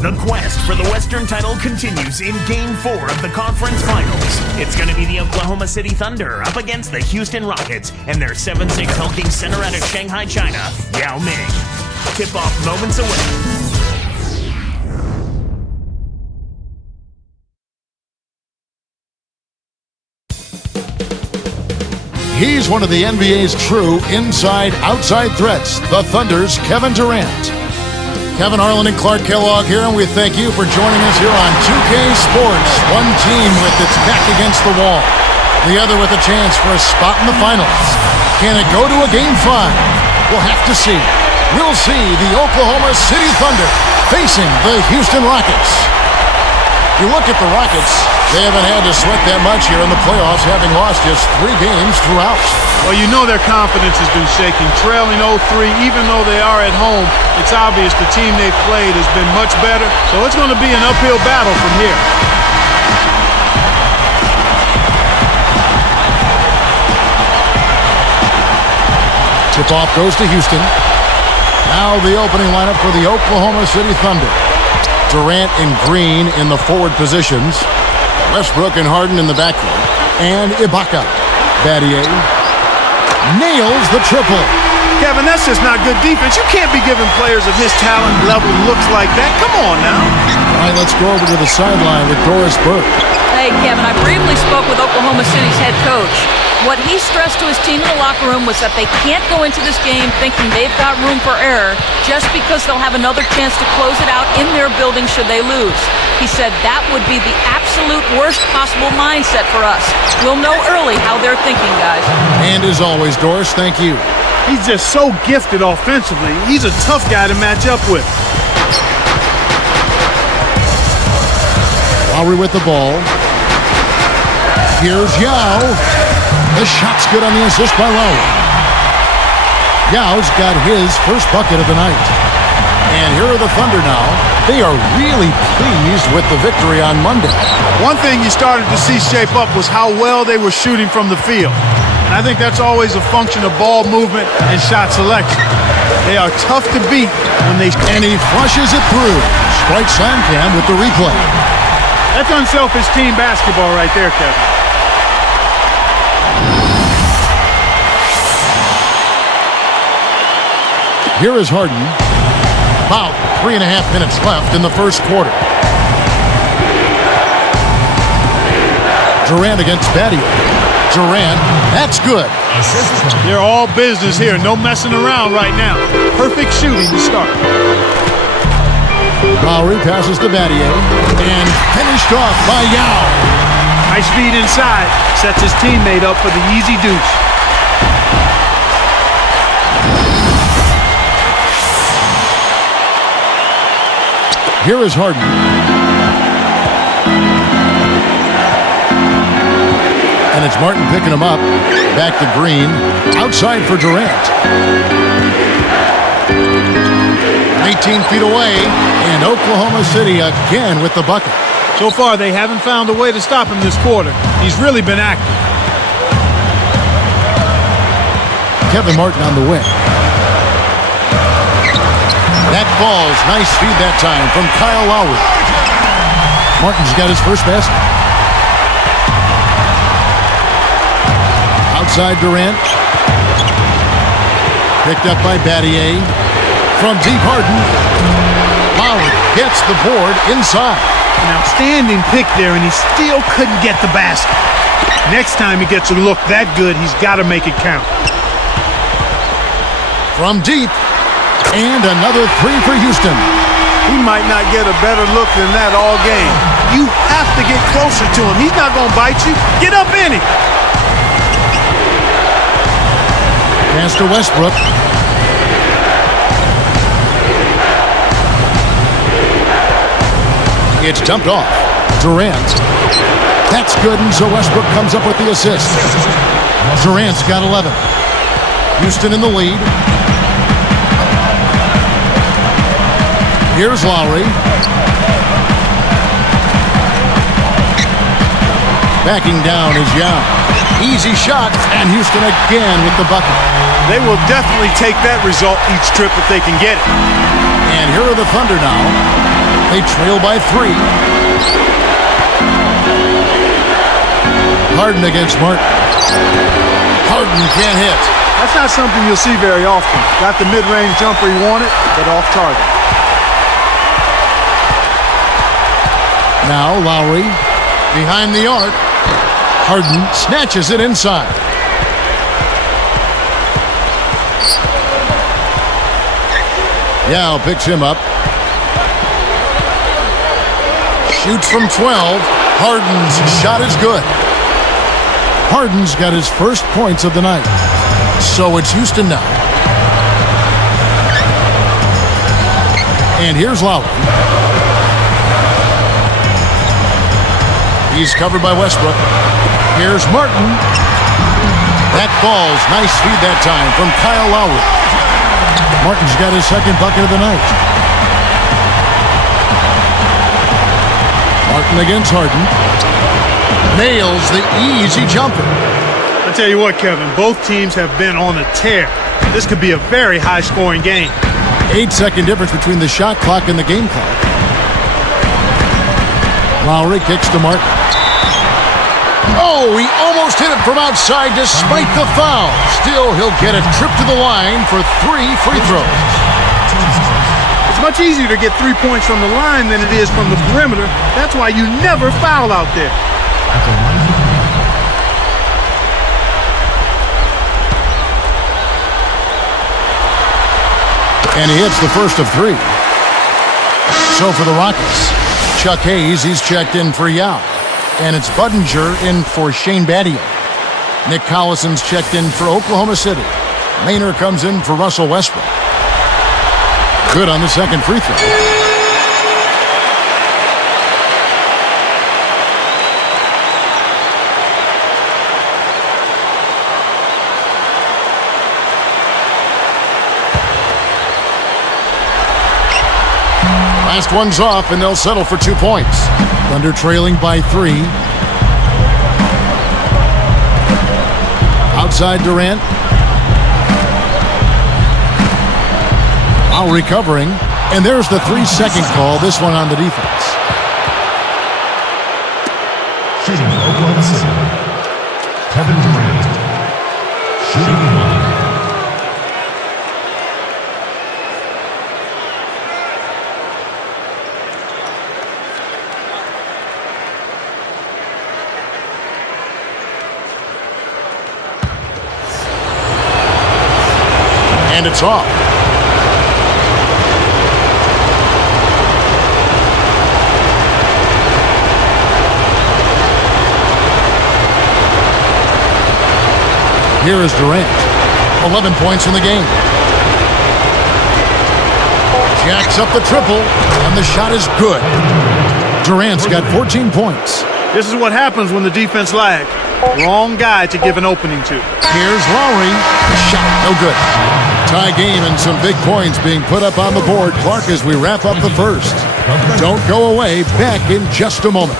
The quest for the Western title continues in Game 4 of the conference finals. It's going to be the Oklahoma City Thunder up against the Houston Rockets and their 7-6 hulking center out of Shanghai, China, Yao Ming. Tip-off moments away. He's one of the NBA's true inside-outside threats, the Thunder's Kevin Durant. Kevin Harlan and Clark Kellogg here, and we thank you for joining us here on 2K Sports. One team with its back against the wall, the other with a chance for a spot in the finals. Can it go to a Game 5? We'll have to see. We'll see the Oklahoma City Thunder facing the Houston Rockets. You look at the Rockets, they haven't had to sweat that much here in the playoffs, having lost just 3 games throughout. Well, you know their confidence has been shaking. Trailing 0-3, even though they are at home, it's obvious the team they've played has been much better. So it's going to be an uphill battle from here. Tip-off goes to Houston. Now the opening lineup for the Oklahoma City Thunder. Durant and Green in the forward positions. Westbrook and Harden in the backcourt. And Ibaka. Battier nails the triple. Kevin, that's just not good defense. You can't be giving players of his talent level looks like that. Come on now. All right, let's go over to the sideline with Doris Burke. Hey, Kevin, I briefly spoke with Oklahoma City's head coach. What he stressed to his team in the locker room was that they can't go into this game thinking they've got room for error just because they'll have another chance to close it out in their building should they lose. He said that would be the absolute worst possible mindset for us. We'll know early how they're thinking, guys. And as always, Doris, thank you. He's just so gifted offensively. He's a tough guy to match up with. Lowry with the ball. Here's Yao. The shot's good on the assist by Lowry. Yao's got his first bucket of the night. And here are the Thunder now. They are really pleased with the victory on Monday. One thing you started to see shape up was how well they were shooting from the field. And I think that's always a function of ball movement and shot selection. They are tough to beat when they... And he flushes it through. Strikes Samcam with the replay. That's unselfish team basketball right there, Kevin. Here is Harden. About 3.5 minutes left in the first quarter. Durant against Battier. Durant, that's good. They're all business here. No messing around right now. Perfect shooting to start. Lowry passes to Battier. And finished off by Yao. High speed inside. Sets his teammate up for the easy deuce. Here is Harden. And it's Martin picking him up. Back to Green. Outside for Durant. 18 feet away. And Oklahoma City again with the bucket. So far, they haven't found a way to stop him this quarter. He's really been active. Kevin Martin on the wing. That falls. Nice feed that time from Kyle Lowry. Martin's got his first basket. Outside Durant. Picked up by Battier. From deep Harden. Lowry gets the board inside. An outstanding pick there, and he still couldn't get the basket. Next time he gets a look that good, he's got to make it count. From deep. And another 3 for Houston. He might not get a better look than that all game. You have to get closer to him. He's not going to bite you. Get up in it. Pass to Westbrook. It's dumped off. Durant. That's good, and so Westbrook comes up with the assist. Durant's got 11. Houston in the lead. Here's Lowry. Backing down is Yao. Easy shot, and Houston again with the bucket. They will definitely take that result each trip if they can get it. And here are the Thunder now. They trail by 3. Harden against Martin. Harden can't hit. That's not something you'll see very often. Got the mid-range jumper he wanted, but off target. Now Lowry behind the arc. Harden snatches it inside. Yao picks him up. Shoots from 12. Harden's shot is good. Harden's got his first points of the night. So it's Houston now. And here's Lowry. He's covered by Westbrook. Here's Martin. That falls. Nice feed that time from Kyle Lowry. Martin's got his second bucket of the night. Martin against Harden. Nails the easy jumper. I tell you what, Kevin, both teams have been on a tear. This could be a very high-scoring game. 8-second difference between the shot clock and the game clock. Lowry kicks to Martin. Oh, he almost hit it from outside despite the foul. Still, he'll get a trip to the line for 3 free throws. It's much easier to get 3 points from the line than it is from the perimeter. That's why you never foul out there. And he hits the first of 3. So for the Rockets, Chuck Hayes, he's checked in for Yao. And it's Budinger in for Shane Battier. Nick Collison's checked in for Oklahoma City. Maynard comes in for Russell Westbrook. Good on the second free throw. Last one's off, and they'll settle for 2 points. Thunder trailing by 3. Outside Durant. Lowry covering. And there's the 3-second call, this one on the defense. Shooting for Oklahoma City, Kevin Durant. Shooting 1. And it's off. Here is Durant. 11 points in the game. Jacks up the triple, and the shot is good. Durant's got 14 points. This is what happens when the defense lags. Wrong guy to give an opening to. Here's Lowry. Shot no good. Tie game and some big points being put up on the board. Clark, as we wrap up the first. Don't go away. Back in just a moment.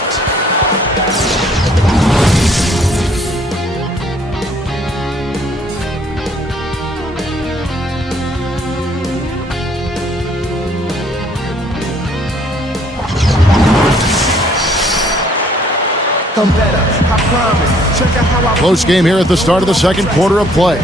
Close game here at the start of the second quarter of play.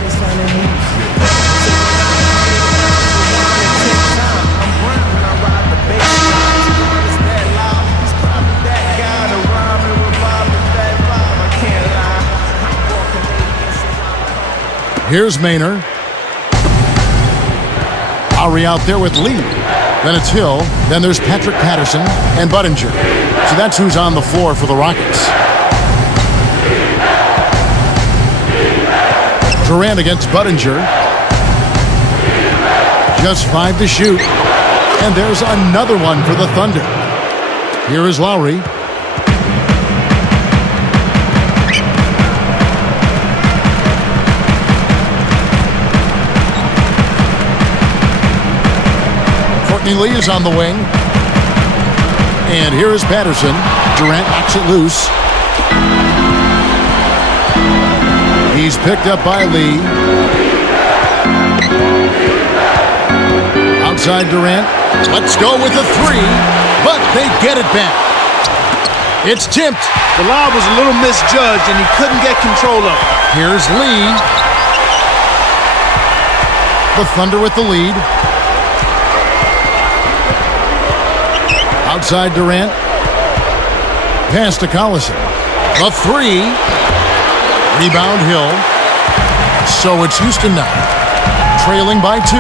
Here's Maynard. Lowry out there with Lee. Then it's Hill. Then there's Patrick Patterson and Budinger. So that's who's on the floor for the Rockets. Durant against Budinger. Just 5 to shoot. And there's another one for the Thunder. Here is Lowry. Courtney Lee is on the wing. And here is Patterson. Durant knocks it loose. He's picked up by Lee. Outside Durant. Let's go with a 3. But but they get it back. It's tipped. The lob was a little misjudged, and he couldn't get control of it. Here's Lee. The Thunder with the lead. Outside Durant. Pass to Collison. The three. Rebound Hill. So it's Houston now. Trailing by 2.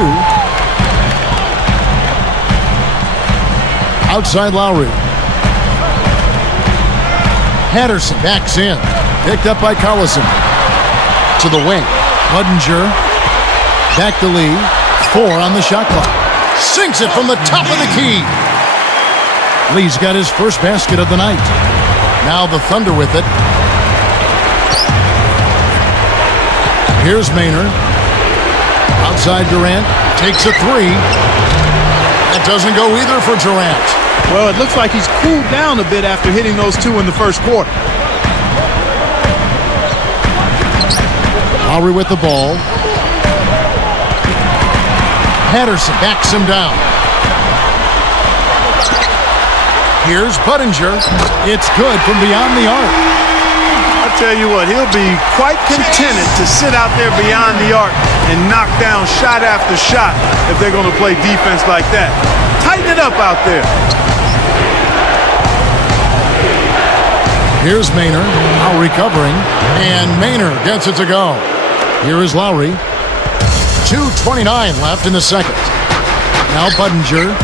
Outside Lowry. Patterson backs in. Picked up by Collison. To the wing. Budinger. Back to Lee. 4 on the shot clock. Sinks it from the top of the key. Lee's got his first basket of the night. Now the Thunder with it. Here's Maynard. Outside Durant. Takes a 3. That doesn't go either for Durant. Well, it looks like he's cooled down a bit after hitting those 2 in the first quarter. Lowry with the ball. Patterson backs him down. Here's Budinger. It's good from beyond the arc. I tell you what, he'll be quite contented to sit out there beyond the arc and knock down shot after shot if they're going to play defense like that. Tighten it up out there. Here's Maynard, now recovering, and Maynard gets it to go. Here is Lowry. 2:29 left in the second. Now Budinger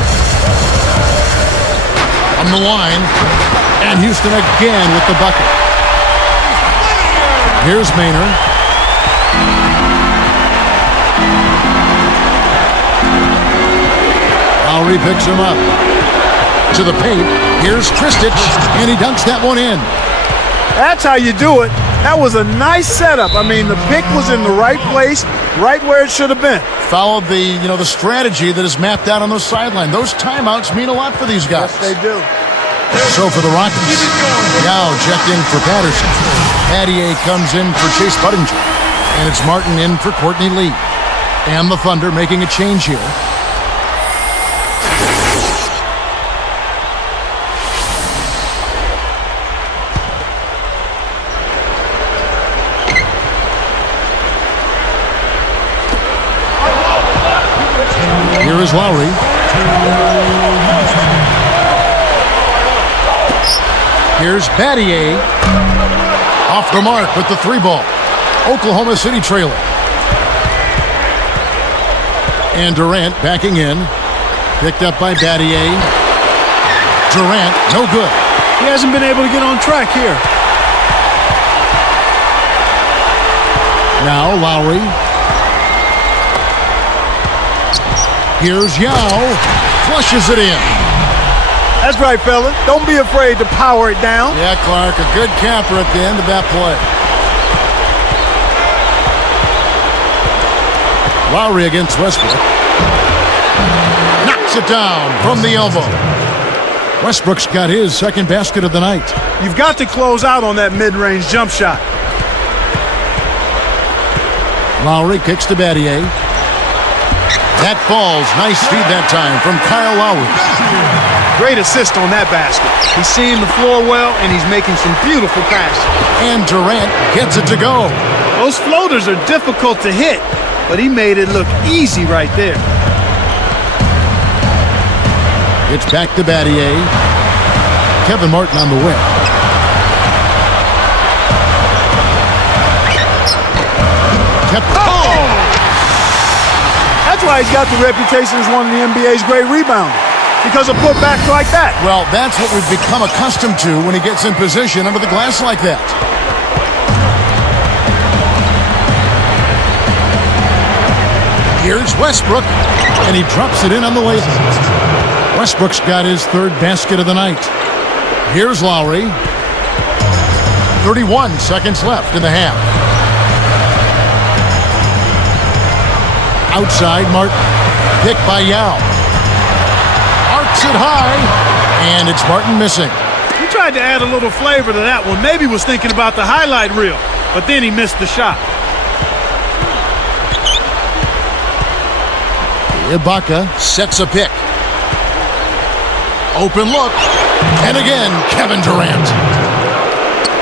on the line, and Houston again with the bucket. Here's Maynard. Lowry picks him up. To the paint. Here's Kristich, and he dunks that one in. That's how you do it. That was a nice setup. I mean, the pick was in the right place, right where it should have been. Followed the strategy that is mapped out on the sideline. Those timeouts mean a lot for these guys. Yes, they do. So for the Rockets, Yao checked in for Patterson. Pattier comes in for Chase Budinger. And it's Martin in for Courtney Lee. And the Thunder making a change here. Here is Lowry. Here's Pattier. Off the mark with the 3 ball. Oklahoma City trailing. And Durant backing in. Picked up by Pattier. Durant, no good. He hasn't been able to get on track here. Now Lowry. Here's Yao. Flushes it in. That's right, fella. Don't be afraid to power it down. Yeah, Clark, a good capper at the end of that play. Lowry against Westbrook. Knocks it down from the elbow. Westbrook's got his second basket of the night. You've got to close out on that mid-range jump shot. Lowry kicks to Battier. That falls. Nice feed that time from Kyle Lowry. Great assist on that basket. He's seeing the floor well, and he's making some beautiful passes. And Durant gets it to go. Those floaters are difficult to hit, but he made it look easy right there. It's back to Battier. Kevin Martin on the wing. That's why he's got the reputation as one of the NBA's great rebounders, because of putbacks like that. Well, that's what we've become accustomed to when he gets in position under the glass like that. Here's Westbrook, and he drops it in on the way. Westbrook's got his third basket of the night. Here's Lowry. 31 seconds left in the half. Outside, Martin. Picked by Yao. Arcs it high, and it's Martin missing. He tried to add a little flavor to that one. Maybe was thinking about the highlight reel, but then he missed the shot. Ibaka sets a pick. Open look. And again, Kevin Durant.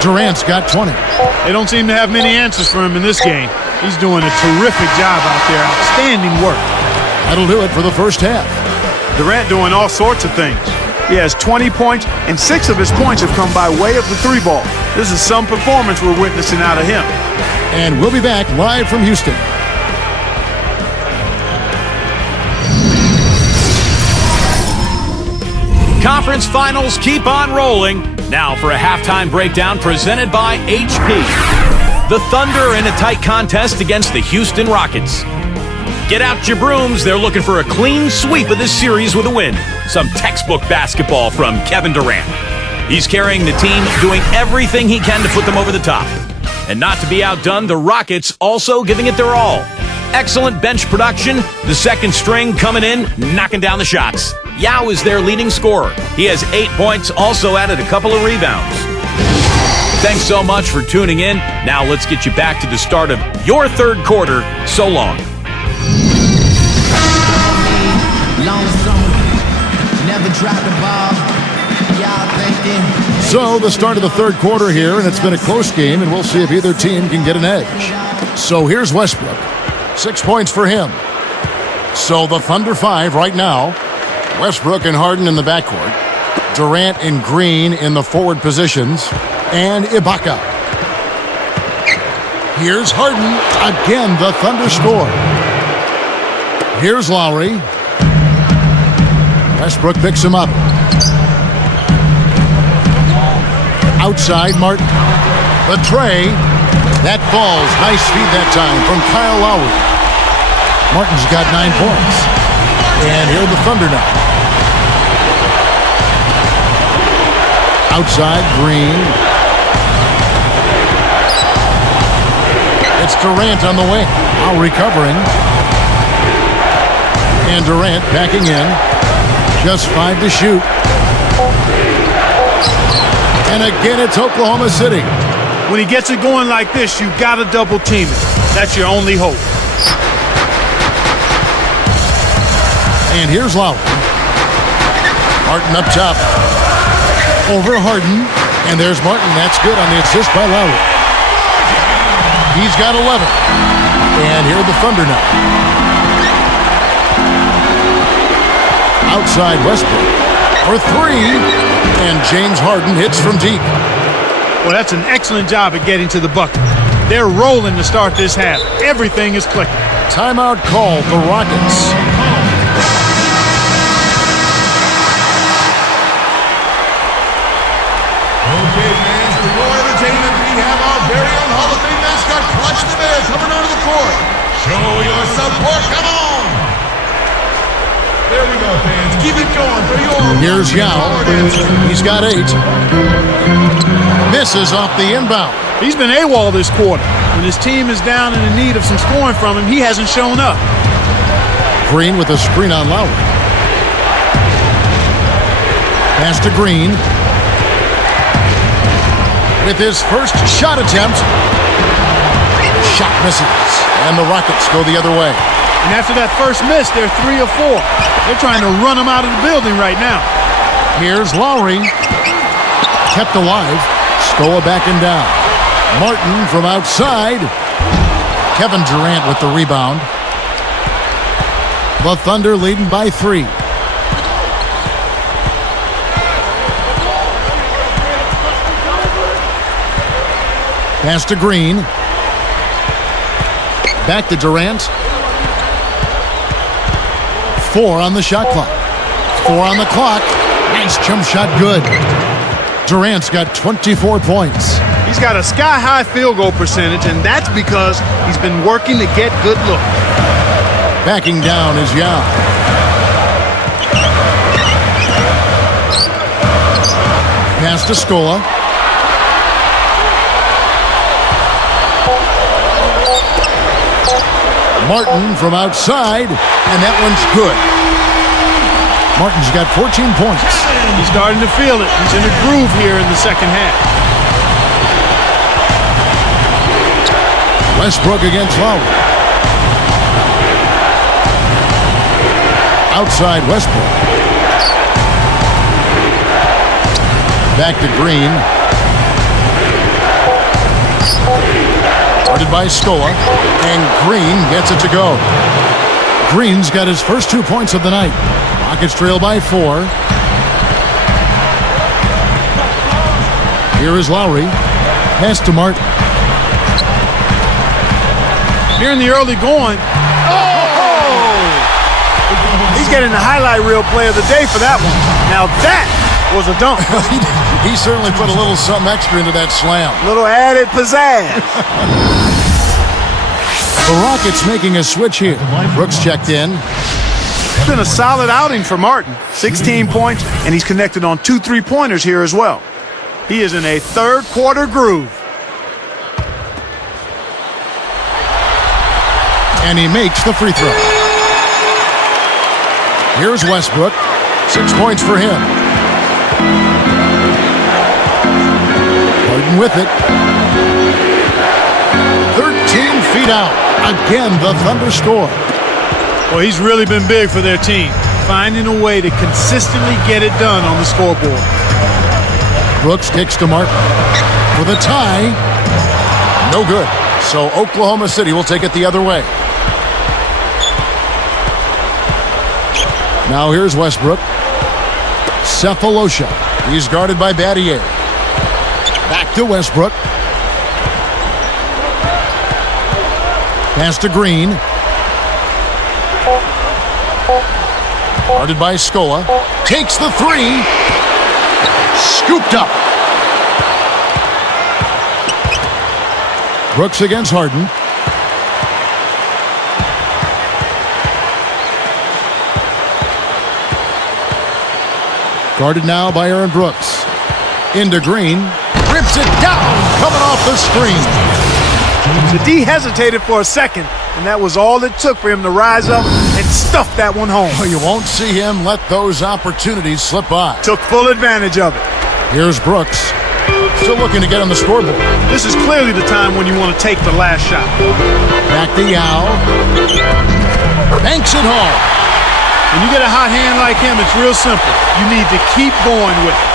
Durant's got 20. They don't seem to have many answers for him in this game. He's doing a terrific job out there. Outstanding work. That'll do it for the first half. Durant doing all sorts of things. He has 20 points, and 6 of his points have come by way of the 3-ball. This is some performance we're witnessing out of him. And we'll be back live from Houston. Conference finals keep on rolling. Now for a halftime breakdown presented by HP. The Thunder in a tight contest against the Houston Rockets. Get out your brooms. They're looking for a clean sweep of this series with a win. Some textbook basketball from Kevin Durant. He's carrying the team, doing everything he can to put them over the top. And not to be outdone, the Rockets also giving it their all. Excellent bench production. The second string coming in, knocking down the shots. Yao is their leading scorer. He has 8 points, also added a couple of rebounds. Thanks so much for tuning in. Now let's get you back to the start of your third quarter. So long. So the start of the third quarter here, and it's been a close game, and we'll see if either team can get an edge. So here's Westbrook. 6 points for him. So the Thunder 5 right now. Westbrook and Harden in the backcourt. Durant and Green in the forward positions. And Ibaka. Here's Harden. Again, the Thunder score. Here's Lowry. Westbrook picks him up. Outside, Martin. The tray. That falls. Nice feed that time from Kyle Lowry. Martin's got 9 points. And here are the Thunder now. Outside, Green. It's Durant on the wing. Now recovering. And Durant backing in. Just 5 to shoot. And again, it's Oklahoma City. When he gets it going like this, you've got to double team it. That's your only hope. And here's Lowry. Martin up top. Over Harden. And there's Martin. That's good on the assist by Lowry. He's got 11. And here are the Thunder now. Outside Westbrook for 3. And James Harden hits from deep. Well, that's an excellent job at getting to the bucket. They're rolling to start this half. Everything is clicking. Timeout called the Rockets. Okay, fans, for your entertainment, we have our very own Hall of Fame mascot, Clutch the Bear, coming onto the court. Show your support, come on! There we go, fans. Keep it going for your... Here's Yao. He's got 8. Misses off the inbound. He's been AWOL this quarter. When his team is down and in need of some scoring from him, he hasn't shown up. Green with a screen on Lowry. Pass to Green. With his first shot attempt. Shot misses. And the Rockets go the other way. And after that first miss, they're 3 of 4. They're trying to run him out of the building right now. Here's Lowry. Kept alive. Stoa backing down. Martin from outside. Kevin Durant with the rebound. The Thunder leading by 3. Pass to Green. Back to Durant. 4 on the shot clock. 4 on the clock. Nice jump shot, good. Durant's got 24 points. He's got a sky-high field goal percentage, and that's because he's been working to get good looks. Backing down is Yao. Pass to Scola. Martin from outside, and that one's good. Martin's got 14 points. He's starting to feel it. He's in a groove here in the second half. Westbrook against Lowry. Outside Westbrook. Back to Green. Guarded by Scola. And Green gets it to go. Green's got his first 2 points of the night. Rockets trail by 4. Here is Lowry. Pass to Martin. Here in the early going. He's getting the highlight reel play of the day for that one. Now that was a dunk. He certainly put a little something extra into that slam. Little added pizzazz. The Rockets making a switch here. Brooks checked in. It's been a solid outing for Martin. 16 points, and he's connected on 2 3-pointers here as well. He is in a third quarter groove. And he makes the free throw. Here's Westbrook. 6 points for him. Harden with it. 13 feet out. Again, the Thunder score. Well, he's really been big for their team, finding a way to consistently get it done on the scoreboard. Brooks kicks to Martin for the tie. No good. So Oklahoma City will take it the other way. Now here's Westbrook. Cephalosha. He's guarded by Battier. Back to Westbrook. Pass to Green. Guarded by Scola. Takes the 3. Scooped up. Brooks against Harden. Guarded now by Aaron Brooks. Into Green. Rips it down. Coming off the screen. The D hesitated for a second, and that was all it took for him to rise up and stuff that one home. You won't see him let those opportunities slip by. Took full advantage of it. Here's Brooks. Still looking to get on the scoreboard. This is clearly the time when you want to take the last shot. Back to Yao. Banks it home. When you get a hot hand like him, it's real simple. You need to keep going with it.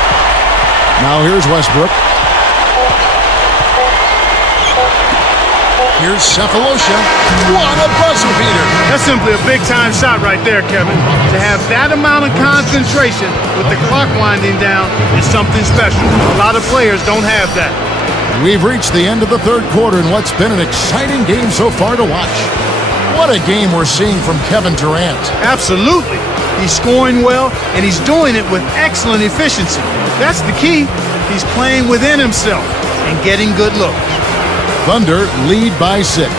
Now here's Westbrook. Here's Cephalosha. What a buzzer beater. That's simply a big-time shot right there, Kevin. To have that amount of concentration with the clock winding down is something special. A lot of players don't have that. We've reached the end of the third quarter in what's been an exciting game so far to watch. What a game we're seeing from Kevin Durant. Absolutely. He's scoring well, and he's doing it with excellent efficiency. That's the key. He's playing within himself and getting good looks. Thunder lead by 6.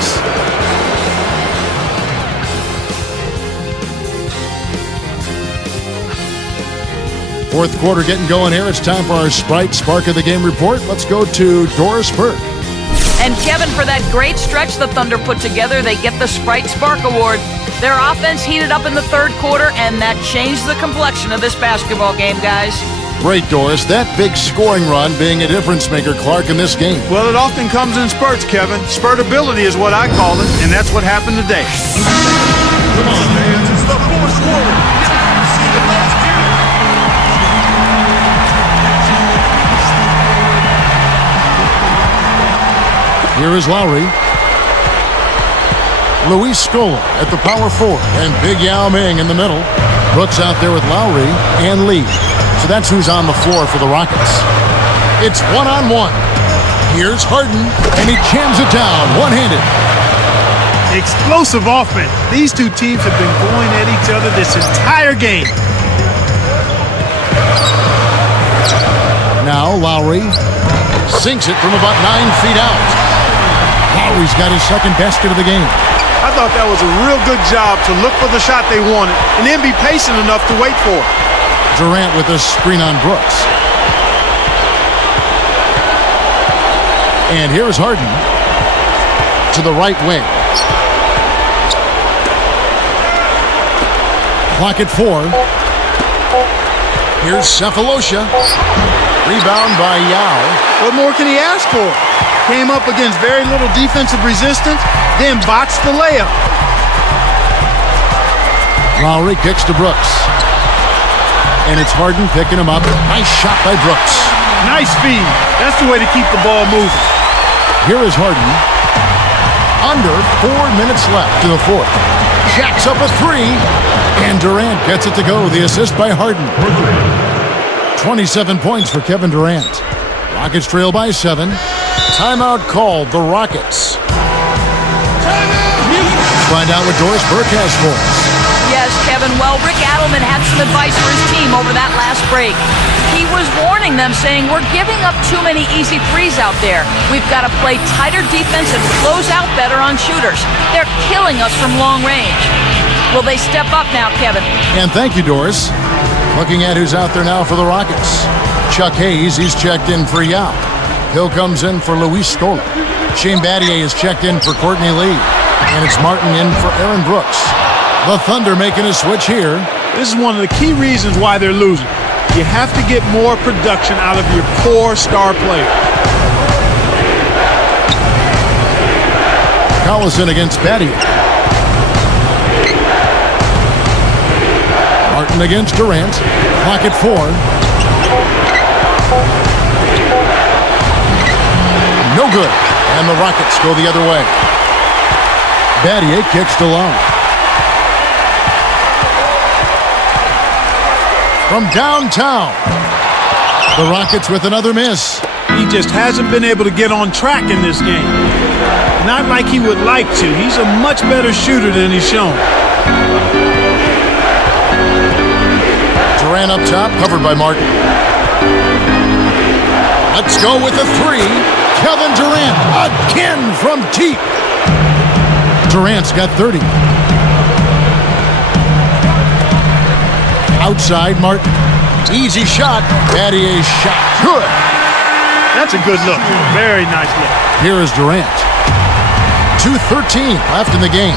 Fourth quarter getting going here. It's time for our Sprite Spark of the Game report. Let's go to Doris Burke. And Kevin, for that great stretch the Thunder put together, they get the Sprite Spark Award. Their offense heated up in the third quarter, and that changed the complexion of this basketball game, guys. Great, Doris. That big scoring run being a difference maker, Clark, in this game. Well, it often comes in spurts, Kevin. Spurtability is what I call it, and that's what happened today. Come on, fans. It's the fourth quarter. You see the last year. Here is Lowry. Luis Scola at the power forward, and Big Yao Ming in the middle. Brooks out there with Lowry and Lee. So that's who's on the floor for the Rockets. It's one-on-one. Here's Harden, and he jams it down one-handed. Explosive offense. These two teams have been going at each other this entire game. Now Lowry sinks it from about 9 feet out. Lowry's got his second basket of the game. I thought that was a real good job to look for the shot they wanted and then be patient enough to wait for it. Durant with a screen on Brooks. And here's Harden to the right wing. Clock at 4. Here's Cephalosha. Rebound by Yao. What more can he ask for? Came up against very little defensive resistance, then botched the layup. Lowry kicks to Brooks. And it's Harden picking him up. Nice shot by Brooks. Nice feed. That's the way to keep the ball moving. Here is Harden. Under 4 minutes left to the fourth. Jacks up a three, and Durant gets it to go. The assist by Harden. 27 points for Kevin Durant. Rockets trail by 7. Timeout called, the Rockets. Let's find out what Doris Burke has for us. Yes, Kevin. Well, Rick Adelman had some advice for his team over that last break. He was warning them, saying, we're giving up too many easy threes out there. We've got to play tighter defense and close out better on shooters. They're killing us from long range. Will they step up now, Kevin? And thank you, Doris. Looking at who's out there now for the Rockets. Chuck Hayes, he's checked in for Yao. Hill comes in for Luis Scola. Shane Battier is checked in for Courtney Lee. And it's Martin in for Aaron Brooks. The Thunder making a switch here. This is one of the key reasons why they're losing. You have to get more production out of your core star player. Collison against Battier. Martin against Durant. Clock at 4. No good. And the Rockets go the other way. Battier kicks to Long. From downtown, the Rockets with another miss. He just hasn't been able to get on track in this game. Not like he would like to. He's a much better shooter than he's shown. Durant up top, covered by Martin. Let's go with a three. Kevin Durant again from deep. Durant's got 30. Outside, Martin. Easy shot. Battier's shot. Good. That's a good look. Very nice look. Here is Durant. 2:13 left in the game.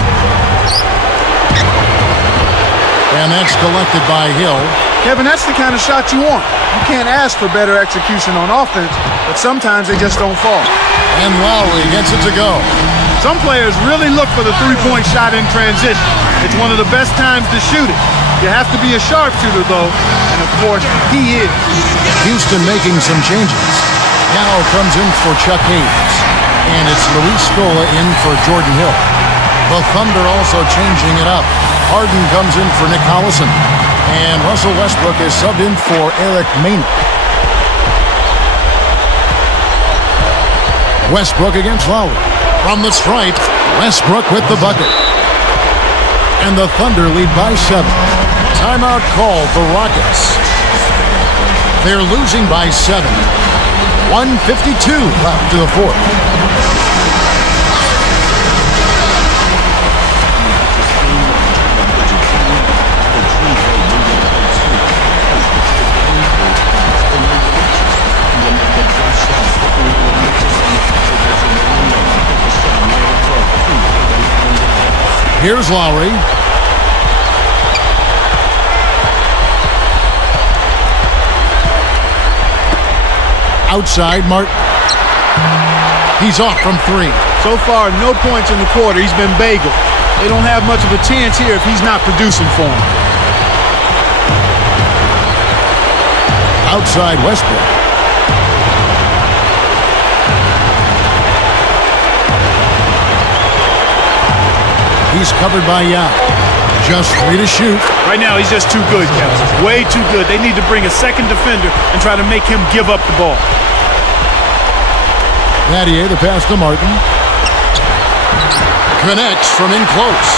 And that's collected by Hill. Kevin, that's the kind of shot you want. You can't ask for better execution on offense, but sometimes they just don't fall. And Lowry gets it to go. Some players really look for the three-point shot in transition. It's one of the best times to shoot it. You have to be a sharpshooter, though, and of course, he is. Houston making some changes. Now comes in for Chuck Hayes. And it's Luis Scola in for Jordan Hill. The Thunder also changing it up. Harden comes in for Nick Collison. And Russell Westbrook is subbed in for Eric Maynard. Westbrook against Lowry. From the stripe, Westbrook with the bucket. And the Thunder lead by 7. Timeout called, the Rockets. They're losing by 7. 1:52 left to the fourth. Here's Lowry. Outside, Martin. He's off from 3. So far, no points in the quarter. He's been bagel. They don't have much of a chance here if he's not producing for them. Outside, Westbrook. He's covered by Yao. Just 3 to shoot. Right now, he's just too good, Kevin. Way too good. They need to bring a second defender and try to make him give up the ball. Battier, the pass to Martin. Connects from in close.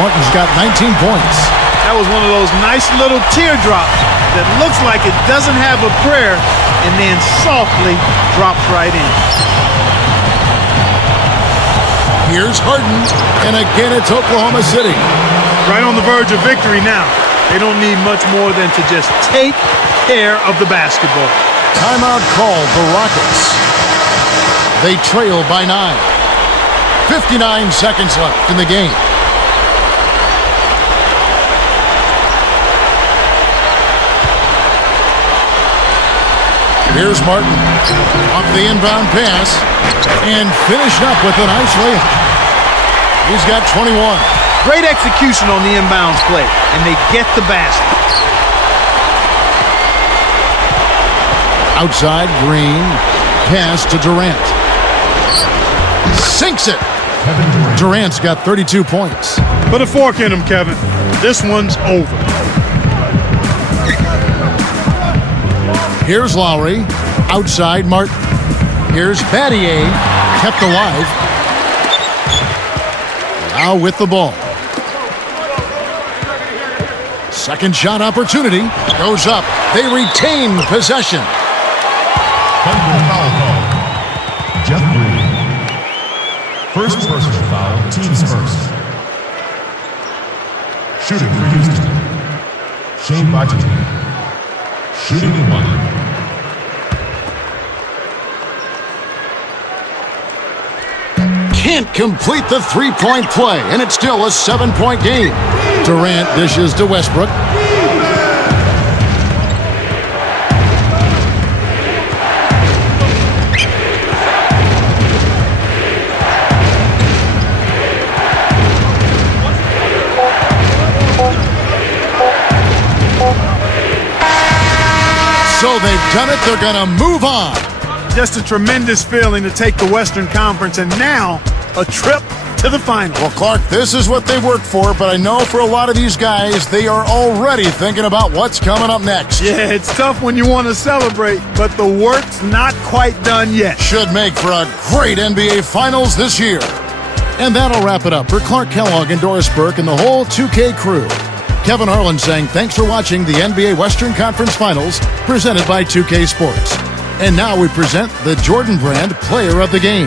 Martin's got 19 points. That was one of those nice little teardrops that looks like it doesn't have a prayer and then softly drops right in. Here's Harden, and again it's Oklahoma City. Right on the verge of victory now. They don't need much more than to just take care of the basketball. Timeout called, the Rockets. They trail by 9. 59 seconds left in the game. Here's Martin. Off the inbound pass. And finished up with a nice layup. He's got 21. Great execution on the inbounds play, and they get the basket. Outside, Green. Pass to Durant. Sinks it. Durant's got 32 points. Put a fork in him, Kevin. This one's over. Here's Lowry. Outside, Martin. Here's Battier. Kept alive. Now with the ball. Second shot opportunity. Goes up. They retain possession. Thunder foul call. Jeff Green. First personal foul, team's first. Shooting for Houston. Shane Battier. Shooting 1. Can't complete the three-point play, and it's still a 7-point game. Durant dishes to Westbrook. So they've done it, they're gonna move on. Just a tremendous feeling to take the Western Conference and now a trip to the final. Well, Clark, this is what they worked for, but I know for a lot of these guys, they are already thinking about what's coming up next. Yeah, it's tough when you want to celebrate, but the work's not quite done yet. Should make for a great NBA Finals this year. And that'll wrap it up for Clark Kellogg and Doris Burke and the whole 2K crew. Kevin Harlan saying thanks for watching the NBA Western Conference Finals presented by 2K Sports. And now we present the Jordan Brand Player of the Game.